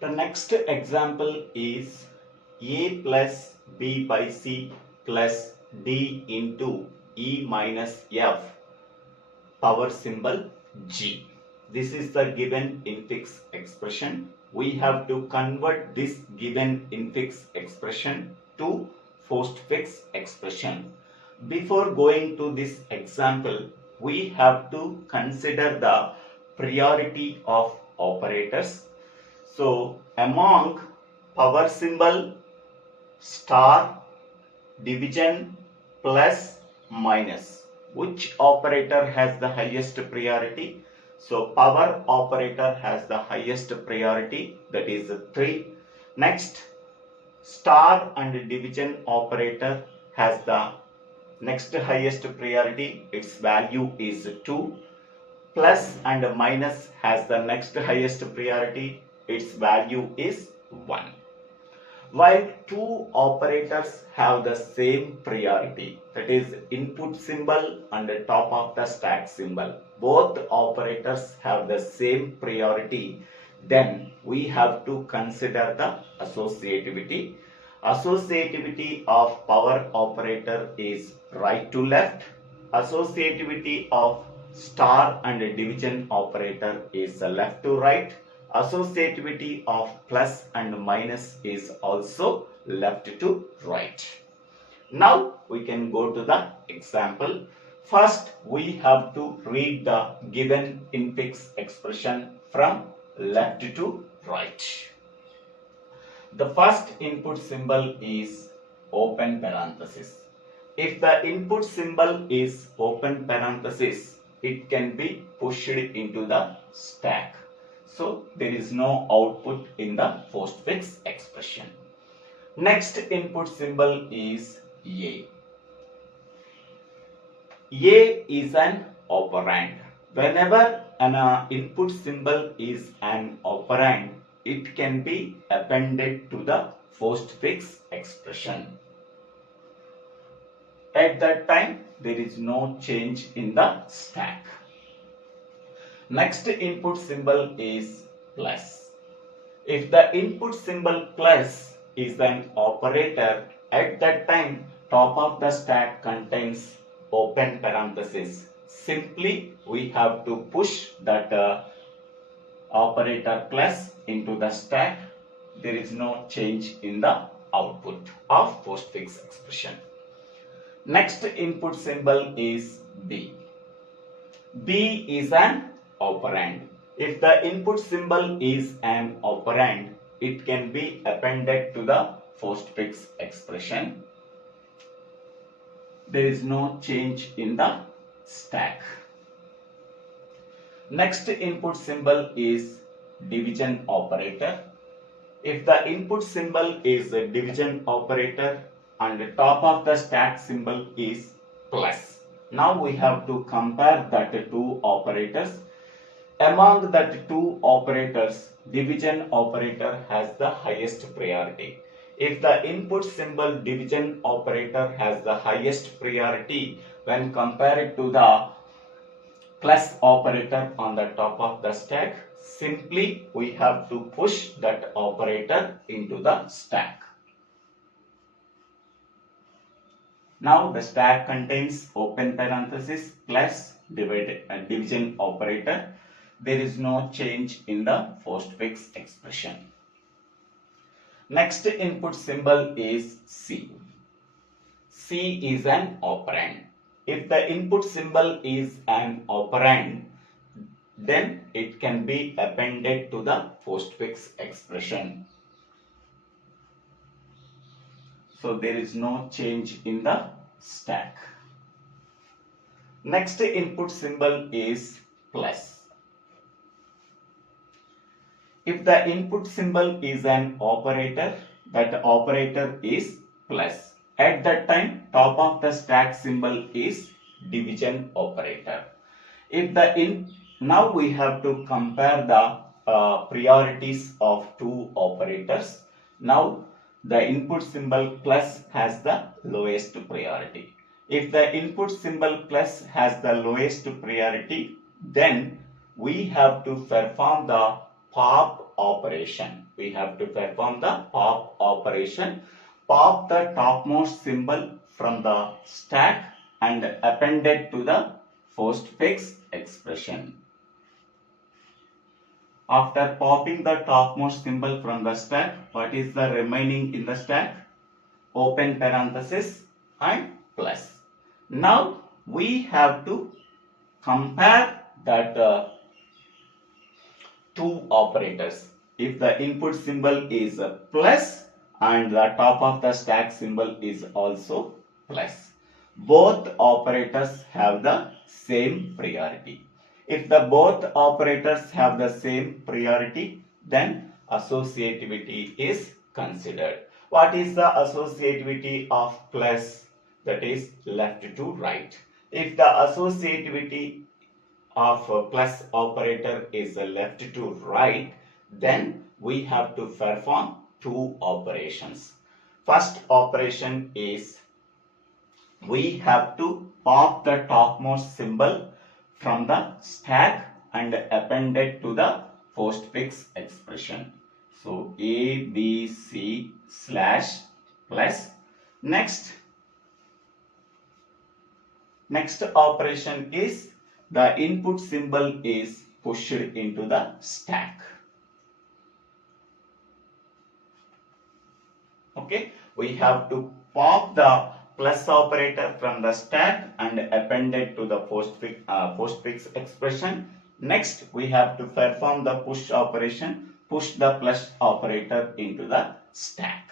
The next example is a plus b by c plus d into e minus f power symbol g. This is the given infix expression. We have to convert this given infix expression to postfix expression. Before going to this example, we have to consider the priority of operators. So, among power symbol, star, division, plus, minus, which operator has the highest priority? So, power operator has the highest priority, that is 3. Next, star and division operator has the next highest priority, its value is 2. Plus and minus has the next highest priority, its value is 1. While two operators have the same priority, that is input symbol and the top of the stack symbol, both operators have the same priority, then we have to consider the associativity. Associativity of power operator is right to left. Associativity of star and division operator is left to right. Associativity of plus and minus is also left to right. Now we can go to the example. First we have to read the given infix expression from left to right. The first input symbol is open parenthesis. If the input symbol is open parenthesis, it can be pushed into the stack. So there is no output in the postfix expression. Next input symbol is A. A is an operand. Whenever an input symbol is an operand, it can be appended to the postfix expression. At that time, there is no change in the stack. Next input symbol is plus. If the input symbol plus is an operator, at that time top of the stack contains open parenthesis. Simply we have to push that operator plus into the stack. There is no change in the output of postfix expression. Next input symbol is B. B is an operand. If the input symbol is an operand, it can be appended to the postfix expression. There is no change in the stack. Next input symbol is division operator. If the input symbol is a division operator and the top of the stack symbol is plus. Now we have to compare that two operators. Among that two operators, division operator has the highest priority. If the input symbol division operator has the highest priority when compared to the plus operator on the top of the stack, simply we have to push that operator into the stack. Now the stack contains open parenthesis plus division operator. There is no change in the postfix expression. Next input symbol is C. C is an operand. If the input symbol is an operand, then it can be appended to the postfix expression. So there is no change in the stack. Next input symbol is plus. If the input symbol is an operator, that operator is plus. At that time, top of the stack symbol is division operator. If the now we have to compare the priorities of two operators. Now the input symbol plus has the lowest priority. If the input symbol plus has the lowest priority, then we have to perform the pop operation. We have to perform the pop operation. Pop the topmost symbol from the stack and append it to the postfix expression. After popping the topmost symbol from the stack, what is the remaining in the stack? Open parenthesis and plus. Now we have to compare that two operators. If the input symbol is plus and the top of the stack symbol is also plus, both operators have the same priority. If the both operators have the same priority, then associativity is considered. What is the associativity of plus? That is left to right. If the associativity of plus operator is left to right, then we have to perform two operations. First operation is we have to pop the topmost symbol from the stack and append it to the postfix expression. So A, B, C slash plus. Next operation is the input symbol is pushed into the stack. Okay, we have to pop the plus operator from the stack and append it to the postfix expression. Next, we have to perform the push operation, push the plus operator into the stack.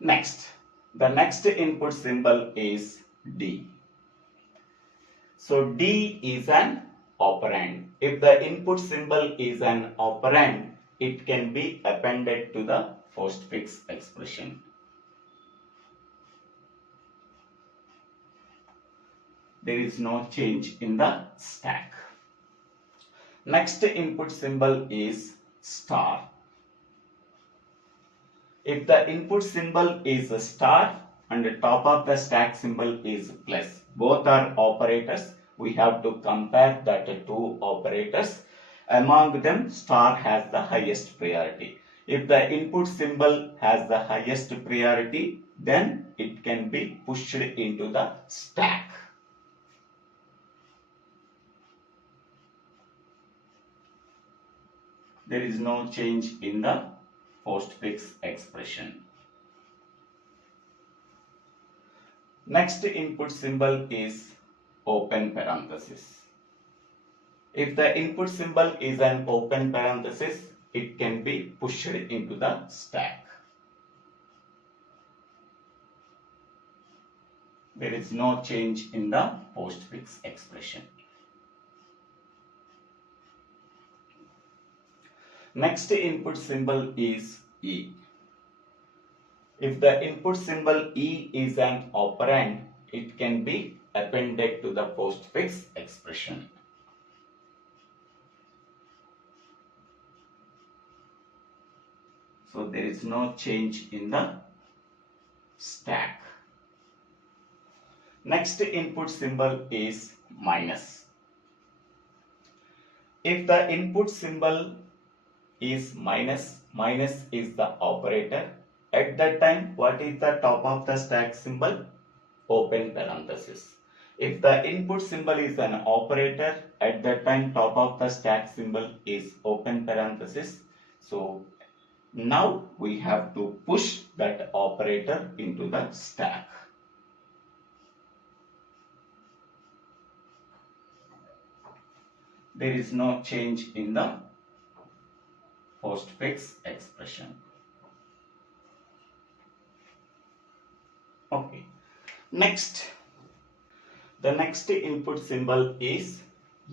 Next, the next input symbol is D. So D is an operand. If the input symbol is an operand, it can be appended to the postfix expression. There is no change in the stack. Next input symbol is star. If the input symbol is a star and the top of the stack symbol is plus, both are operators. We have to compare that two operators. Among them, star has the highest priority. If the input symbol has the highest priority, then it can be pushed into the stack. There is no change in the postfix expression. Next input symbol is open parenthesis. If the input symbol is an open parenthesis, it can be pushed into the stack. There is no change in the postfix expression. Next input symbol is E. If the input symbol E is an operand, it can be appended to the postfix expression. So there is no change in the stack. Next input symbol is minus. If the input symbol is minus, minus is the operator. At that time, what is the top of the stack symbol? Open parenthesis. If the input symbol is an operator, at that time top of the stack symbol is open parenthesis. So now we have to push that operator into the stack. There is no change in the postfix expression. Okay. Next, the next input symbol is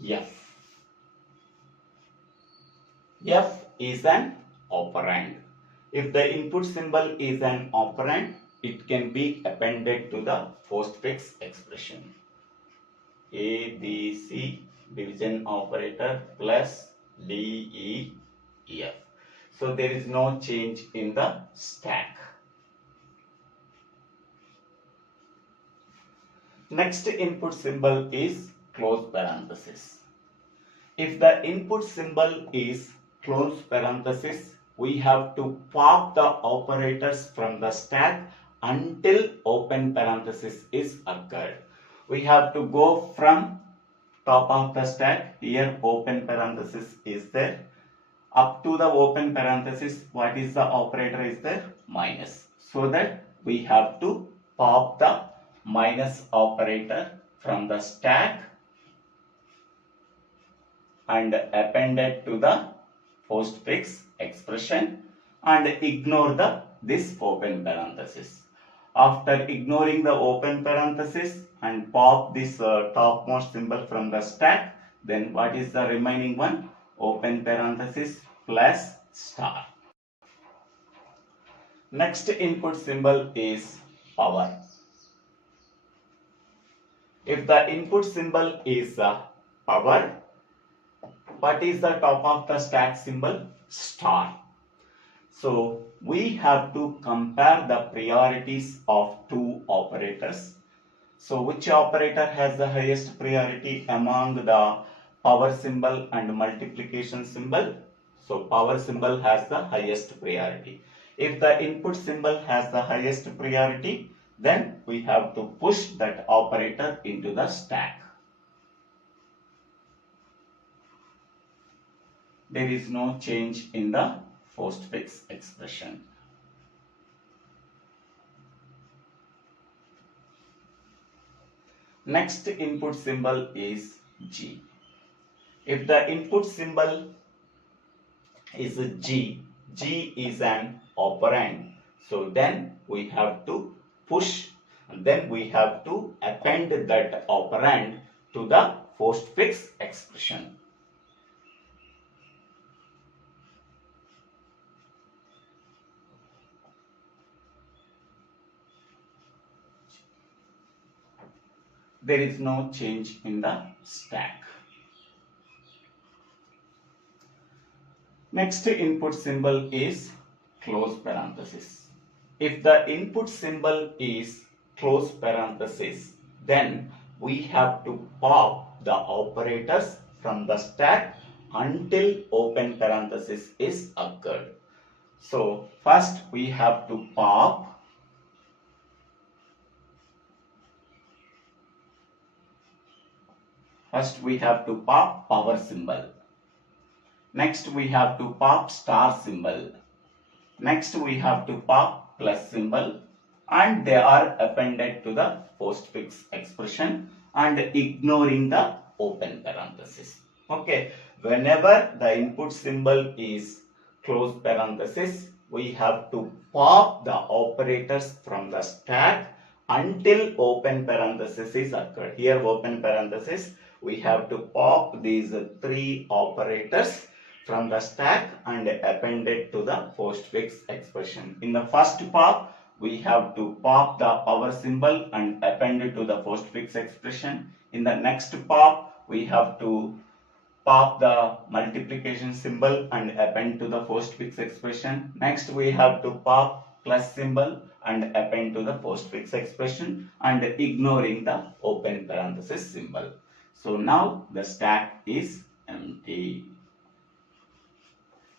F. F is an operand. If the input symbol is an operand, it can be appended to the postfix expression. A, B, C, division operator plus D, E, F. So there is no change in the stack. Next input symbol is close parenthesis. If the input symbol is close parenthesis, we have to pop the operators from the stack until open parenthesis is occurred. We have to go from top of the stack, here open parenthesis is there, up to the open parenthesis, what is the operator is there? Minus. So that we have to pop the minus operator from the stack and append it to the postfix expression and ignore this open parenthesis. After ignoring the open parenthesis and pop this topmost symbol from the stack, then what is the remaining one? Open parenthesis plus star. Next input symbol is power. If the input symbol is power, what is the top of the stack symbol? Star. So we have to compare the priorities of two operators. So which operator has the highest priority among the power symbol and multiplication symbol? So power symbol has the highest priority. If the input symbol has the highest priority, then we have to push that operator into the stack. There is no change in the postfix expression. Next input symbol is G. If the input symbol is G, G is an operand. So then we have to push, and then we have to append that operand to the postfix expression. There is no change in the stack. Next input symbol is close parenthesis. If the input symbol is close parenthesis, then we have to pop the operators from the stack until open parenthesis is occurred. So first we have to pop power symbol. Next we have to pop star symbol. Next we have to pop plus symbol, and they are appended to the postfix expression and ignoring the open parenthesis. Okay, whenever the input symbol is close parenthesis, we have to pop the operators from the stack until open parenthesis is occurred. Here open parenthesis, we have to pop these three operators from the stack and append it to the postfix expression. In the first pop, we have to pop the power symbol and append it to the postfix expression. In the next pop, we have to pop the multiplication symbol and append to the postfix expression. Next, we have to pop plus symbol and append to the postfix expression and ignoring the open parenthesis symbol. So now the stack is empty.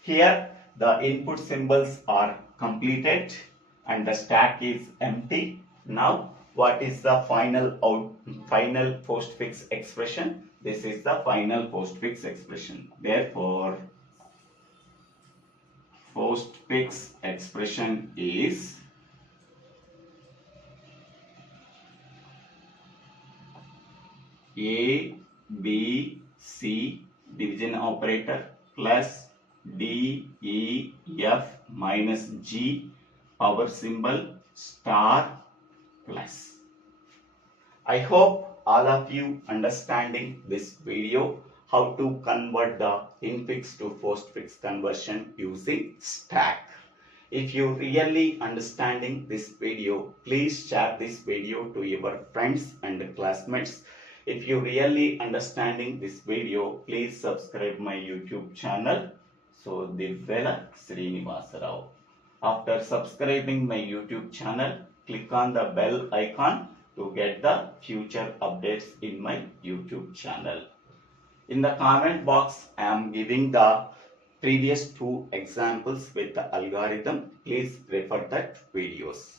Here the input symbols are completed and the stack is empty. Now what is the final postfix expression? This is the final postfix expression. Therefore postfix expression is A, B, C division operator plus D, E, F minus G power symbol star plus. I hope all of you understanding this video how to convert the infix to postfix conversion using stack. If you really understanding this video, please share this video to your friends and classmates. If you really understanding this video, please subscribe my YouTube channel. So Divvela Srinivasa. After subscribing my YouTube channel, click on the bell icon to get the future updates in my YouTube channel. In the comment box, I am giving the previous two examples with the algorithm. Please refer that videos.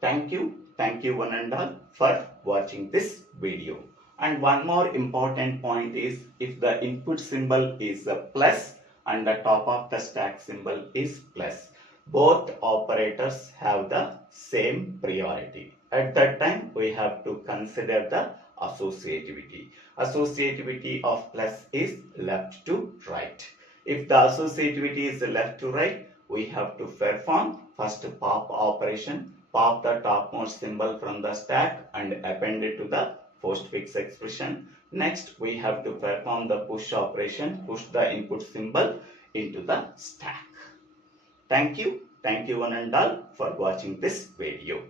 Thank you one and all for watching this video. And one more important point is, if the input symbol is a plus and the top of the stack symbol is plus, both operators have the same priority. At that time, we have to consider the associativity. Associativity of plus is left to right. If the associativity is left to right, we have to perform first pop operation, pop the topmost symbol from the stack and append it to the postfix expression. Next, we have to perform the push operation, push the input symbol into the stack. Thank you one and all for watching this video.